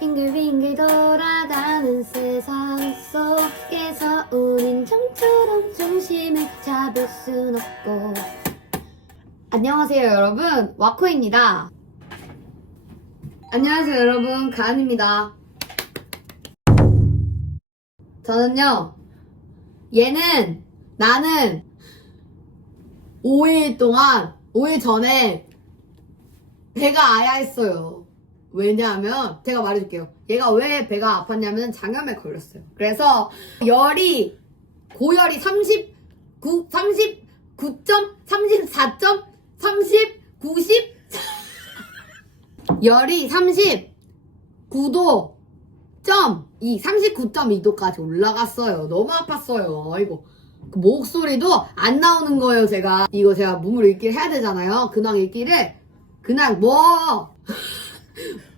빙글빙글 돌아가는 세상 속에서 우린 점처럼 중심을 잡을 순 없고. 안녕하세요 여러분. 와코입니다. 안녕하세요 여러분. 가은입니다. 저는요 얘는 나는 5일 동안 5일 전에 배가 아야 했어요. 왜냐하면 제가 말해줄게요. 얘가 왜 배가 아팠냐면 장염에 걸렸어요. 그래서 열이 고열이 39, 39점, 34점, 30, 90 열이 39도 점, 이 39.2도까지 올라갔어요. 너무 아팠어요. 아이고. 그 목소리도 안 나오는 거예요, 제가. 이거 제가 문물 읽기를 해야 되잖아요. 근황 읽기를. 그냥 뭐.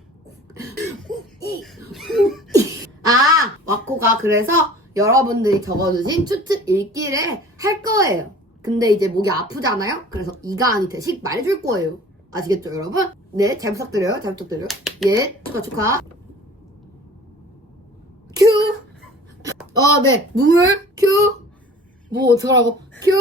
아, 와코가 그래서 여러분들이 적어주신 추측 읽기를 할 거예요. 근데 이제 목이 아프잖아요? 그래서 이가 아니 대식 말해줄 거예요. 아시겠죠, 여러분? 네, 잘 부탁드려요. 잘 부탁드려요. 예, 축하, 축하. 큐! 어, 네. 문물, 큐! 뭐 어떡하라고? 큐!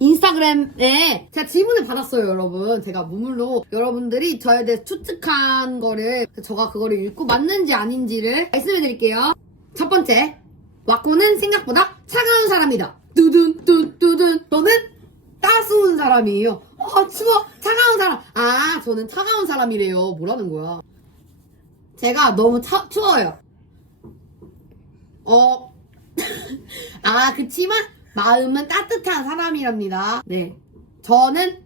인스타그램에 제가 질문을 받았어요, 여러분. 제가 무물로 여러분들이 저에 대해 추측한 거를 저가 그거를 읽고 맞는지 아닌지를 말씀해 드릴게요. 첫 번째. 와코는 생각보다 차가운 사람이다. 두둔, 뚜, 뚜둔. 저는 따스운 사람이에요. 아, 추워. 차가운 사람. 아, 저는 차가운 사람이래요. 뭐라는 거야. 제가 너무 차, 추워요. 어, 아, 그치만 마음은 따뜻한 사람이랍니다. 네. 저는,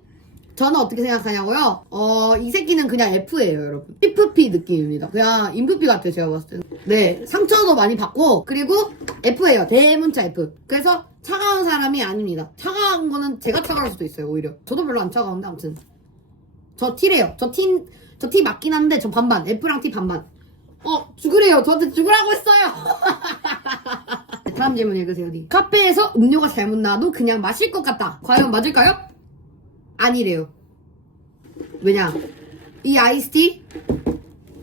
저는 어떻게 생각하냐고요? 어, 이 새끼는 그냥 F예요, 여러분. FP 느낌입니다. 그냥 인프피 같아요, 제가 봤을 때는. 네. 상처도 많이 받고, 그리고 F예요. 대문자 F. 그래서 차가운 사람이 아닙니다. 차가운 거는 제가 차가울 수도 있어요, 오히려. 저도 별로 안 차가운데, 아무튼. 저 T래요. 저 T, 저 T 맞긴 한데, 저 반반. F랑 T 반반. 어, 죽으래요. 저한테 죽으라고 했어요. 다음 질문 읽으세요, 니. 카페에서 음료가 잘못 나와도 그냥 마실 것 같다. 과연 맞을까요? 아니래요. 왜냐? 이 아이스티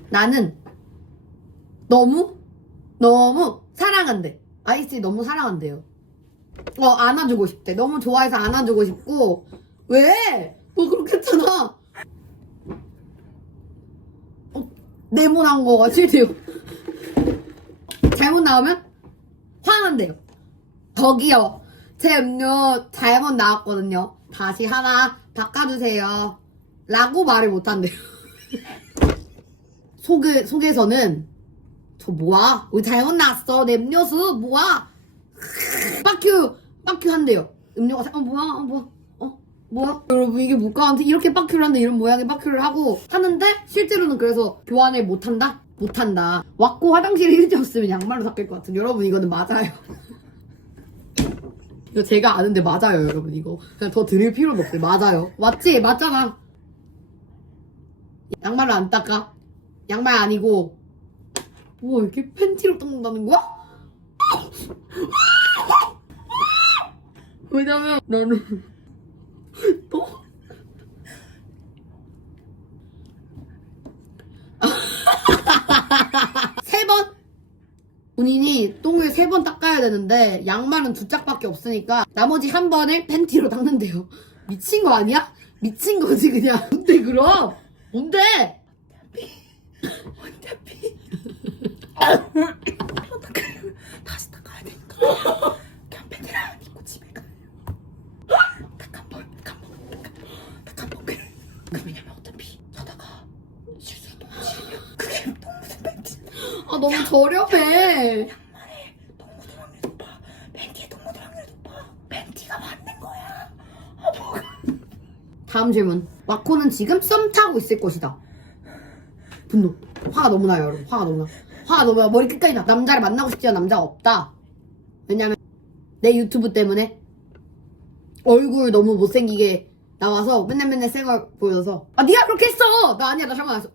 나는 너무 너무 사랑한대. 아이스티 너무 사랑한대요. 어 안아주고 싶대. 너무 좋아해서 안아주고 싶고 왜? 뭐 그렇겠잖아. 어, 네모난 거가 싫대요. 잘못 나오면 화난대요. 저기요. 제 음료 잘못 나왔거든요. 다시 하나 바꿔주세요. 라고 말을 못한대요. 속, 속에서는 저 뭐야? 왜 잘못 나왔어? 내 음료수 뭐야? 빡큐 빡큐 한대요. 음료가 자- 어 뭐야? 어 뭐야? 어 뭐야? 여러분 이게 뭐가한테 이렇게 빡큐를 한다 이런 모양의 빡큐를 하고 하는데 실제로는 그래서 교환을 못한다? 못한다. 왔고 화장실에 일지 없으면 양말로 닦일 것 같은. 여러분 이거는 맞아요. 이거 제가 아는데 맞아요, 여러분 이거. 그냥 더 드릴 필요도 없어요. 맞아요. 맞지? 맞잖아. 양말을 안 닦아? 양말 아니고 뭐 이렇게 팬티로 닦는다는 거야? 왜냐면 나는 또 세 번? 본인이 똥을 세 번 닦아야 되는데 양말은 두 짝밖에 없으니까 나머지 한 번을 팬티로 닦는데요. 미친 거 아니야? 미친 거지 그냥. 뭔데 그럼? 뭔데? 어차피 다시 닦아야 되니까 그냥 팬티를 안 입고 집에 가요 딱한번딱한번딱한번 그래 그 왜냐면 어차피 자다가 실수로 똥 묻히면 그게 똥 묻은 팬티 아 너무 저렴해. 양말에 똥 묻을 확률 높아 팬티에 똥 묻을 확률 높아 팬티가 맞는 거야 아 뭐가 다음 질문. 와코는 지금 썸 타고 있을 것이다. 분노. 화가 너무 나요, 여러분. 화가 너무 나. 화가 너무 나. 머리 끝까지 나. 남자를 만나고 싶지만 남자가 없다. 왜냐면 내 유튜브 때문에 얼굴 너무 못생기게 나와서 맨날 맨날 새걸 보여서 아 네가 그렇게 했어. 나 아니야. 나 잘못 안 했어.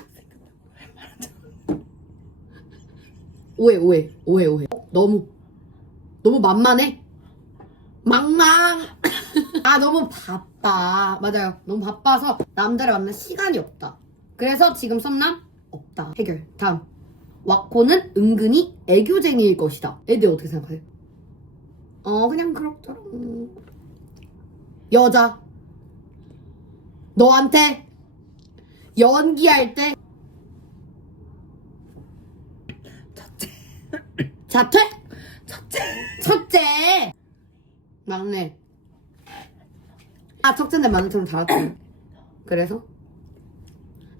오해 오해 오해 오해. 어, 너무 너무 만만해. 망망. 아 너무 바빠 맞아요 너무 바빠서 남자를 만날 시간이 없다 그래서 지금 썸남 없다 해결 다음 와코는 은근히 애교쟁이일 것이다. 애들 어떻게 생각하세요? 어, 그냥 그렇더라고. 여자. 너한테 연기할 때 첫째. 자퇴? 첫째. 첫째. 막내. 아, 첫째인데 막내처럼 잘했다. 그래서?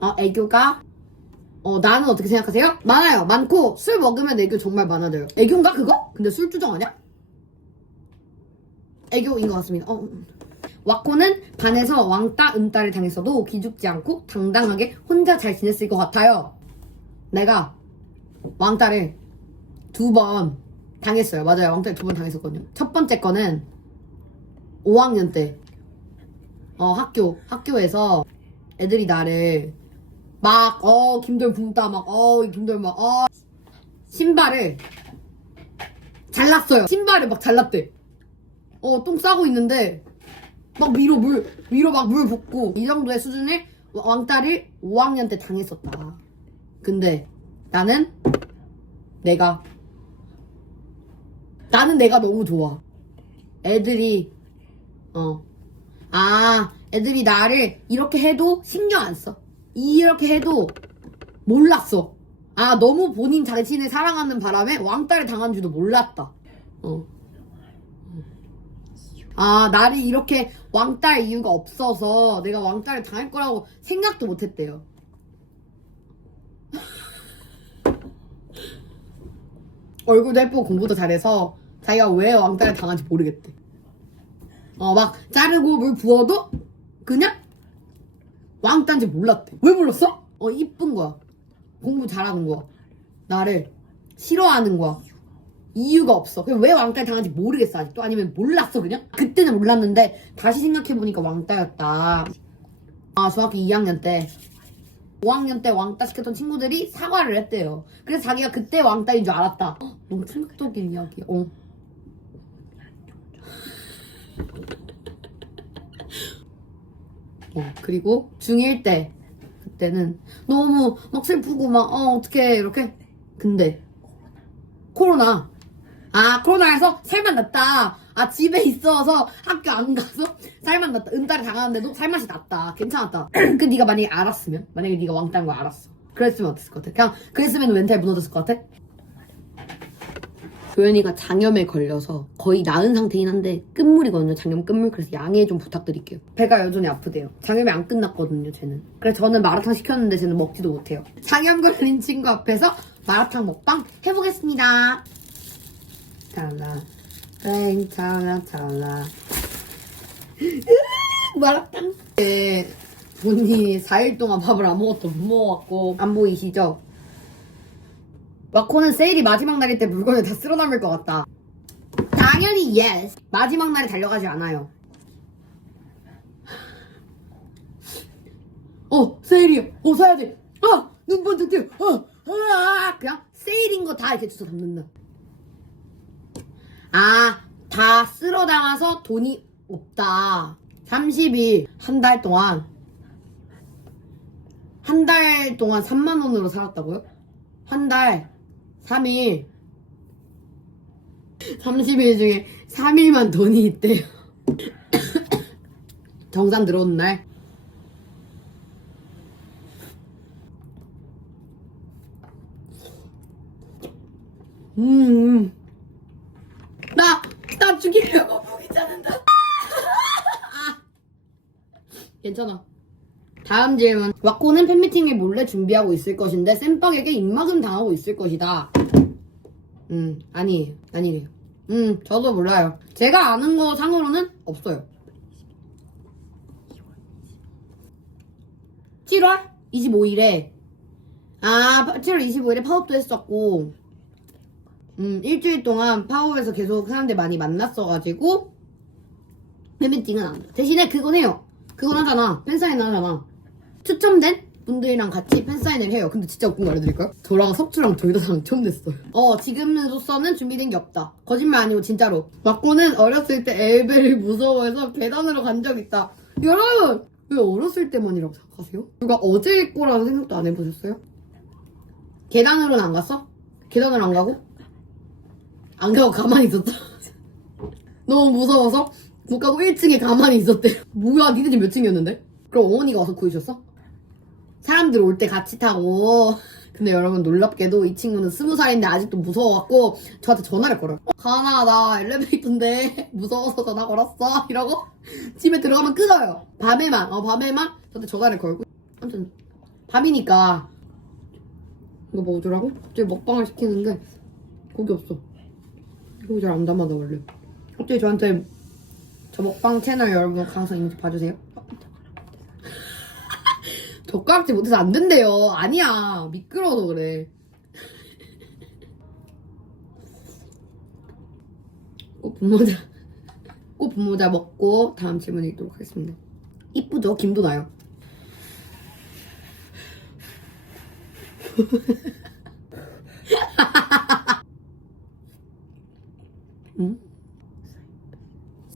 어, 애교가? 어, 나는 어떻게 생각하세요? 많아요. 많고, 술 먹으면 애교 정말 많아져요. 애교인가, 그거? 근데 술 주정 아니야? 애교인 것 같습니다. 어. 음. 와코는 반에서 왕따, 은따를 당했어도 기죽지 않고 당당하게 혼자 잘 지냈을 것 같아요. 내가 왕따를 두 번 당했어요. 맞아요. 왕따를 두 번 당했었거든요. 첫 번째 거는 5학년 때, 어, 학교, 학교에서 애들이 나를 막, 어, 김돌 붕따, 막, 어, 이 김돌 막, 어, 신발을 잘랐어요. 신발을 막 잘랐대. 어, 똥 싸고 있는데, 막 위로 물, 위로 막 물 붓고, 이 정도의 수준을 왕따를 5학년 때 당했었다. 근데 나는 내가, 나는 내가 너무 좋아. 애들이, 어, 아, 애들이 나를 이렇게 해도 신경 안 써. 이렇게 해도 몰랐어. 아, 너무 본인 자신을 사랑하는 바람에 왕따를 당한 줄도 몰랐다. 어. 아, 나를 이렇게 왕따할 이유가 없어서 내가 왕따를 당할 거라고 생각도 못 했대요. 얼굴도 예쁘고 공부도 잘해서 자기가 왜 왕따를 당한지 모르겠대. 어, 막 자르고 물 부어도 그냥 왕따인지 몰랐대. 왜 몰랐어? 어, 이쁜 거야. 공부 잘하는 거야. 나를 싫어하는 거야. 이유가 없어. 왜 왕따를 당한지 모르겠어, 아직도. 아니면 몰랐어, 그냥? 그때는 몰랐는데, 다시 생각해보니까 왕따였다. 아, 중학교 2학년 때. 5학년 때 왕따 시켰던 친구들이 사과를 했대요. 그래서 자기가 그때 왕따인 줄 알았다. 헉, 너무 충격적인 이야기야. 어. 어, 그리고 중1 때 그때는 너무 막 슬프고 막 어 어떡해 이렇게? 근데 코로나. 아 코로나에서 살만 났다. 아 집에 있어서 학교 안 가서 살만 났다. 은따를 당하는데도 살맛이 났다. 괜찮았다. 그 네가 만약에 알았으면 만약에 네가 왕따인 거 알았어. 그랬으면 어땠을 것 같아? 그냥 그랬으면 멘탈 무너졌을 것 같아 도현이가 장염에 걸려서 거의 나은 상태긴 한데 끝물이거든요. 장염 끝물. 그래서 양해 좀 부탁드릴게요. 배가 여전히 아프대요. 장염이 안 끝났거든요. 쟤는. 그래서 저는 마라탕 시켰는데 쟤는 먹지도 못해요. 장염 걸린 친구 앞에서 마라탕 먹방 해보겠습니다. 찰라 땡 찰라 찰라 마라탕 네, 본인이 4일 동안 밥을 아무것도 못 먹어갖고 안 보이시죠? 마코는 세일이 마지막 날일 때 물건을 다 쓸어 담을 것 같다. 당연히 yes. 마지막 날에 달려가지 않아요. 어 세일이야. 어 사야 돼. 아 눈 번쩍 뛰어. 어 아, 그냥 세일인 거 다 이렇게 주워 담는다. 아, 다 쓸어 담아서 돈이 없다. 30일 한 달 동안 한 달 동안 3만 원으로 살았다고요? 한 달 3일 30일 중에 3일만 돈이 있대요 정산 들어오는 날 음, 나, 나 죽이려고 보기 자는다. 아. 괜찮아. 다음 질문. 와코는 팬미팅을 몰래 준비하고 있을 것인데 쌤빡에게 입막음 당하고 있을 것이다. 음, 아니에요. 아니래요. 음, 저도 몰라요. 제가 아는 거 상으로는 없어요. 7월 25일에 아, 7월 25일에 파업도 했었고 음, 일주일 동안 파업에서 계속 사람들 많이 만났어가지고 팬미팅은 안 해. 대신에 그건 해요. 그건 하잖아. 팬사인 하잖아. 추첨된 분들이랑 같이 팬사인을 해요. 근데 진짜 웃긴 거 알려드릴까요? 저랑 석주랑 둘다 당첨됐어요. 어, 지금으로서는 준비된 게 없다. 거짓말 아니고 진짜로. 막고는 어렸을 때 엘베를 무서워해서 계단으로 간 적 있다. 여러분! 왜 어렸을 때만이라고 생각하세요? 누가 어제일 거라는 생각도 안 해보셨어요? 계단으로는 안 갔어? 계단으로 안 가고? 안 가고 가만히 있었다. 너무 무서워서 못 가고 1층에 가만히 있었대. 뭐야, 니네 집 몇 층이었는데? 그럼 어머니가 와서 구해주셨어? 사람들 올 때 같이 타고. 근데 여러분 놀랍게도 이 친구는 스무 살인데 아직도 무서워갖고 저한테 전화를 걸어요. 어, 가나 나 엘리베이터인데 무서워서 전화 걸었어 이러고 집에 들어가면 끊어요. 밤에만 어 밤에만 저한테 전화를 걸고 아무튼 밤이니까 이거 먹어주라고? 갑자기 먹방을 시키는데 고기 없어. 고기 잘 안 담아서 원래. 갑자기 저한테 저 먹방 채널 여러분 가서 있는지 봐주세요. 젓가락질 못해서 안 된대요. 아니야. 미끄러워서 그래. 꼭 분모자. 꼭 분모자 먹고 다음 질문 읽도록 하겠습니다. 이쁘죠? 김도 나요. 음?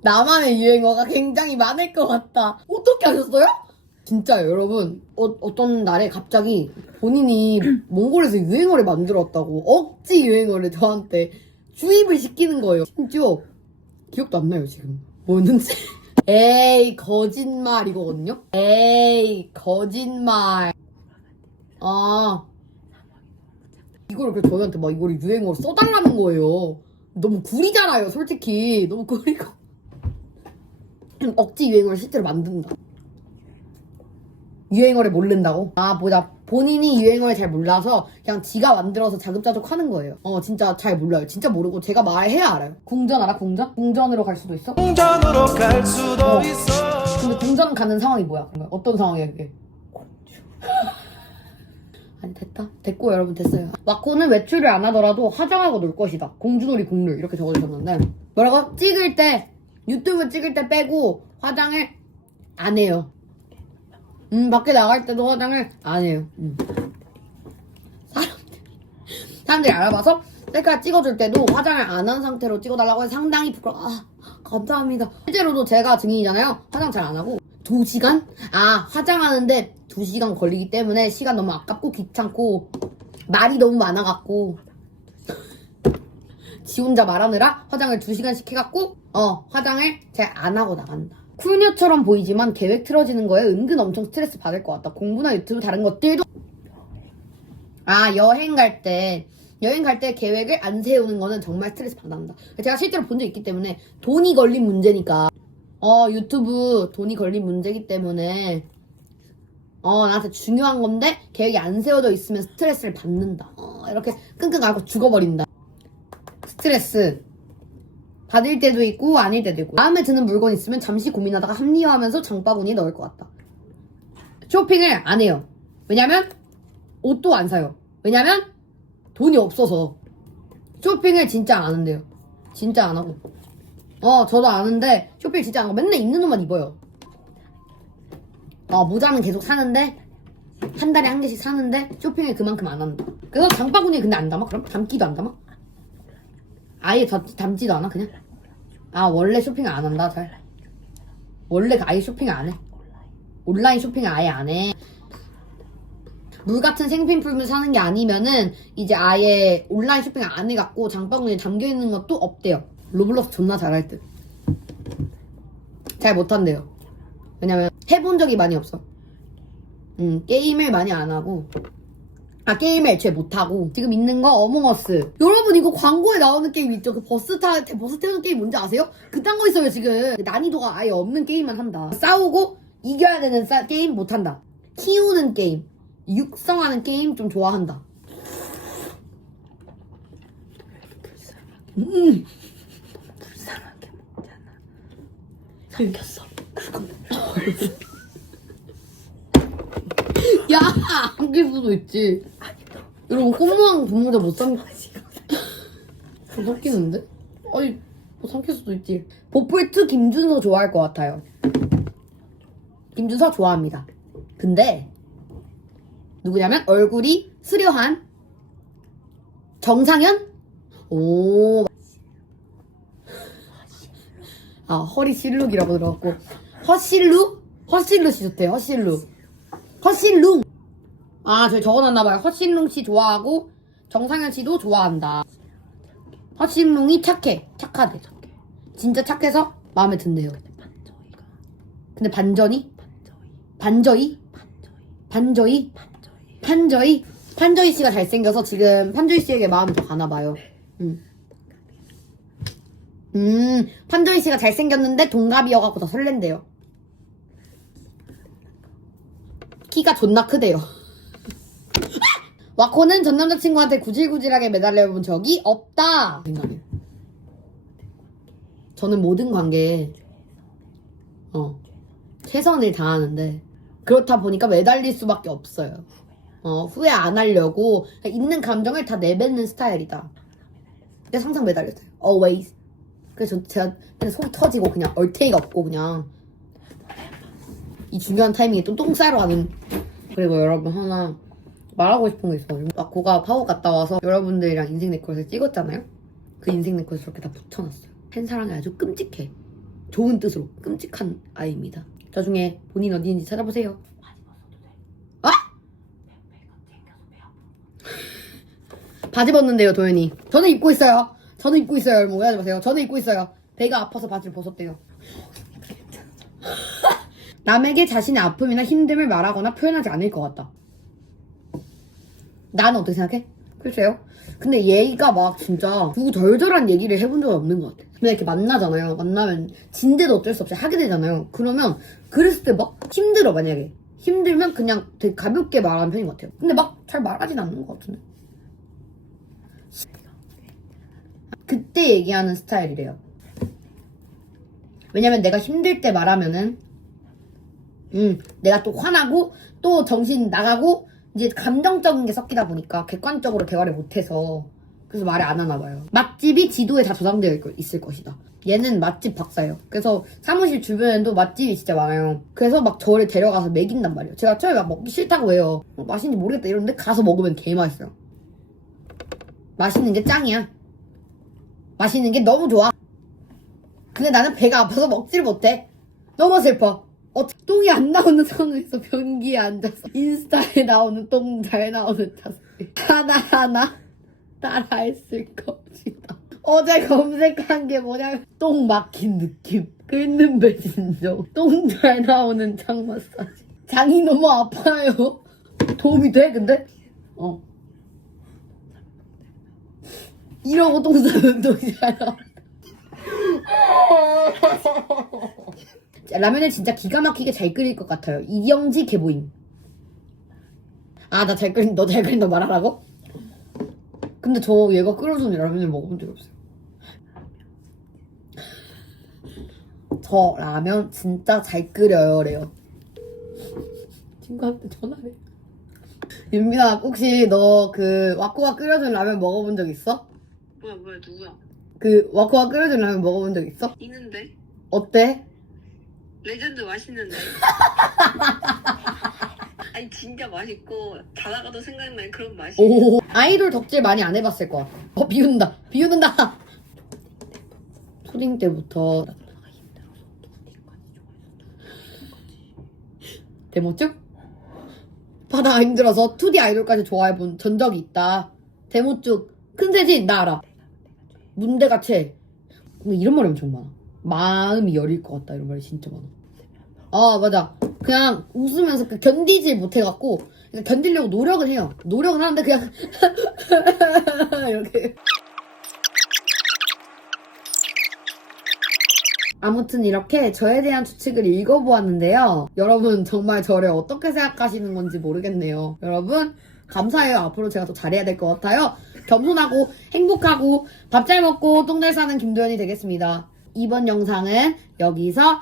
나만의 유행어가 굉장히 많을 것 같다. 어떻게 하셨어요? 진짜요, 여러분. 어, 떤 날에 갑자기 본인이 몽골에서 유행어를 만들었다고 억지 유행어를 저한테 주입을 시키는 거예요. 심지어 기억도 안 나요, 지금. 뭐였는지. 에이, 거짓말 이거거든요? 에이, 거짓말. 아. 이걸 그 저희한테 막 이걸 유행어로 써달라는 거예요. 너무 구리잖아요, 솔직히. 너무 구리고. 억지 유행어를 실제로 만든다. 유행어를 모른다고? 아, 뭐다. 본인이 유행어를 잘 몰라서 그냥 지가 만들어서 자급자족 하는 거예요. 어, 진짜 잘 몰라요. 진짜 모르고 제가 말해야 알아요. 궁전 알아? 궁전? 궁전으로 갈 수도 있어? 공전으로 갈 수도 어. 있어 근데 궁전 가는 상황이 뭐야? 어떤 상황이야, 그게? 아니, 됐다. 됐고, 여러분, 됐어요. 와코는 외출을 안 하더라도 화장하고 놀 것이다. 공주놀이 국룰. 이렇게 적어주셨는데. 뭐라고? 찍을 때, 유튜브 찍을 때 빼고 화장을 안 해요. 음, 밖에 나갈 때도 화장을 안 해요. 음. 사람들, 사람들이 알아봐서 셀카 찍어줄 때도 화장을 안 한 상태로 찍어달라고 해서 상당히 부끄러워. 아, 감사합니다. 실제로도 제가 증인이잖아요. 화장 잘 안 하고. 두 시간? 아, 화장하는데 두 시간 걸리기 때문에 시간 너무 아깝고 귀찮고 말이 너무 많아갖고 지 혼자 말하느라 화장을 두 시간씩 해갖고 어 화장을 잘 안 하고 나간다. 쿨녀처럼 보이지만 계획 틀어지는 거에 은근 엄청 스트레스 받을 것 같다. 공부나 유튜브 다른 것들도 아 여행 갈 때 여행 갈 때 계획을 안 세우는 거는 정말 스트레스 받는다. 제가 실제로 본 적 있기 때문에 돈이 걸린 문제니까 어 유튜브 돈이 걸린 문제기 때문에 어 나한테 중요한 건데 계획이 안 세워져 있으면 스트레스를 받는다. 어 이렇게 끙끙 앓고 죽어버린다. 스트레스 받을 때도 있고 아닐 때도 있고 마음에 드는 물건 있으면 잠시 고민하다가 합리화하면서 장바구니에 넣을 것 같다. 쇼핑을 안 해요. 왜냐면 옷도 안 사요. 왜냐면 돈이 없어서 쇼핑을 진짜 안 하는데요. 진짜 안 하고. 어 저도 아는데 쇼핑 진짜 안 하고 맨날 입는 옷만 입어요. 어 모자는 계속 사는데 한 달에 한 개씩 사는데 쇼핑을 그만큼 안 한다. 그래서 장바구니에 근데 안 담아? 그럼 담기도 안 담아? 아예 더 담지도 않아 그냥? 아 원래 쇼핑을 안 한다 잘. 원래 아예 쇼핑을 안 해. 온라인 쇼핑을 아예 안해. 물 같은 생필품을 사는 게 아니면은 이제 아예 온라인 쇼핑을 안 해갖고 장바구니에 담겨있는 것도 없대요. 로블록스 존나 잘할 듯잘 못한대요. 왜냐면 해본 적이 많이 없어. 음 게임을 많이 안 하고 아 게임을 애초에 못하고 지금 있는 거 어몽어스 여러분 이거 광고에 나오는 게임 있죠? 그 버스 타 버스 태우는 게임 뭔지 아세요? 그딴 거 있어요 지금. 난이도가 아예 없는 게임만 한다. 싸우고 이겨야 되는 싸- 게임 못한다. 키우는 게임 육성하는 게임 좀 좋아한다. 음. 불쌍하게 먹잖아. 삼켰어 야! 삼킬 수도 있지 여러분 꽃모양 분모자 못 삼... 못 삼키는데? 아니 뭐 삼킬 수도 있지 보풀2 김준서 좋아할 것 같아요 김준서 좋아합니다 근데 누구냐면 얼굴이 수려한 정상현? 오. 아, 허리 실룩이라고 들어갔고. 허실루? 허실루 씨 좋대, 허실루. 허실룽! 아, 저기 적어놨나봐요. 허신룽 씨 좋아하고, 정상현 씨도 좋아한다. 허신룽이 착해. 착하대. 진짜 착해서 마음에 든대요. 반저이가 근데 반전이? 반저이 반저이? 반저이 반저이? 반저이 판저이? 판저이 씨가 잘생겨서 지금 판저이 씨에게 마음이 더 가나봐요. 음. 음, 판저이 씨가 잘생겼는데 동갑이어갖고 더 설렌대요. 키가 존나 크대요. 와코는 전 남자친구한테 구질구질하게 매달려 본 적이 없다. 저는 모든 관계에 어 최선을 다하는데 그렇다 보니까 매달릴 수밖에 없어요. 어 후회 안 하려고 있는 감정을 다 내뱉는 스타일이다. 근데 항상 매달렸어요. Always. 그래서 저- 제가 그냥 속이 터지고 그냥 얼테이가 없고 그냥 이 중요한 타이밍에 또 똥 싸러 가는 그리고 여러분 하나 말하고 싶은 게 있어요. 아코가 파워 갔다 와서 여러분들이랑 인생 네컷을 찍었잖아요. 그 인생 네컷을 이렇게 다 붙여놨어요. 한 사람이 아주 끔찍해. 좋은 뜻으로 끔찍한 아이입니다. 저 중에 본인 어디인지 찾아보세요. 아? 바지 벗는데요, 도현이. 저는 입고 있어요. 저는 입고 있어요, 여러분. 오해하지 마세요. 저는 입고 있어요. 배가 아파서 바지를 벗었대요. 남에게 자신의 아픔이나 힘듦을 말하거나 표현하지 않을 것 같다. 나는 어떻게 생각해? 글쎄요. 근데 얘가 막 진짜 누구 절절한 얘기를 해본 적이 없는 것 같아. 근데 이렇게 만나잖아요. 만나면 진대도 어쩔 수 없이 하게 되잖아요. 그러면 그랬을 때 막 힘들어 만약에. 힘들면 그냥 되게 가볍게 말하는 편인 것 같아요. 근데 막 잘 말하진 않는 것 같은데. 그때 얘기하는 스타일이래요. 왜냐면 내가 힘들 때 말하면은 음, 내가 또 화나고 또 정신 나가고 이제 감정적인 게 섞이다 보니까 객관적으로 대화를 못해서 그래서 말을 안 하나 봐요. 맛집이 지도에 다 저장되어 있- 있을 것이다. 얘는 맛집 박사예요. 그래서 사무실 주변에도 맛집이 진짜 많아요. 그래서 막 저를 데려가서 먹인단 말이에요. 제가 처음에 막 먹기 싫다고 해요. 어, 맛있는지 모르겠다 이러는데 가서 먹으면 개 맛있어요. 맛있는 게 짱이야. 맛있는 게 너무 좋아. 근데 나는 배가 아파서 먹지를 못해. 너무 슬퍼. 어, 똥이 안 나오는 상황에서 변기에 앉아서 인스타에 나오는 똥 잘 나오는 자세 하나하나 따라했을 것이다. 어제 검색한 게 뭐냐면 똥 막힌 느낌, 끓는 배 진정, 똥 잘 나오는 장 마사지. 장이 너무 아파요. 도움이 돼 근데? 어. 이러고 똥 싸면 똥이 잘 나와. 라면을 진짜 기가 막히게 잘 끓일 것 같아요. 이경지 개보임. 아, 나 잘 끓인, 너 잘 끓인 너 말하라고? 근데 저 얘가 끓여준 라면을 먹어본 적이 없어요. 저 라면 진짜 잘 끓여요, 래요. 친구한테 전화해. 윤민아, 혹시 너 그 와코가 끓여준 라면 먹어본 적 있어? 뭐야 뭐야 누구야? 그 와코가 끓여준 라면 먹어본 적 있어? 있는데? 어때? 레전드 맛있는데? 아니 진짜 맛있고 자다가도 생각나는 그런 맛이. 오. 아이돌 덕질 많이 안 해봤을 것 같아. 어 비웃는다. 비웃는다. 초딩 때부터. 데모쭉? 바다 힘들어서 2D 아이돌까지 좋아해본 전적이 있다. 데모쭉 큰세진 나 알아 문대가 채 근데 이런 말이 엄청 많아 마음이 여릴 것 같다 이런 말이 진짜 많아 아 맞아 그냥 웃으면서 그 견디질 못해갖고 그러니까 견디려고 노력은 해요 노력은 하는데 그냥 이렇게 아무튼 이렇게 저에 대한 추측을 읽어보았는데요. 여러분 정말 저를 어떻게 생각하시는 건지 모르겠네요. 여러분 감사해요. 앞으로 제가 더 잘해야 될 것 같아요. 겸손하고 행복하고 밥 잘 먹고 똥 잘 싸는 김도연이 되겠습니다. 이번 영상은 여기서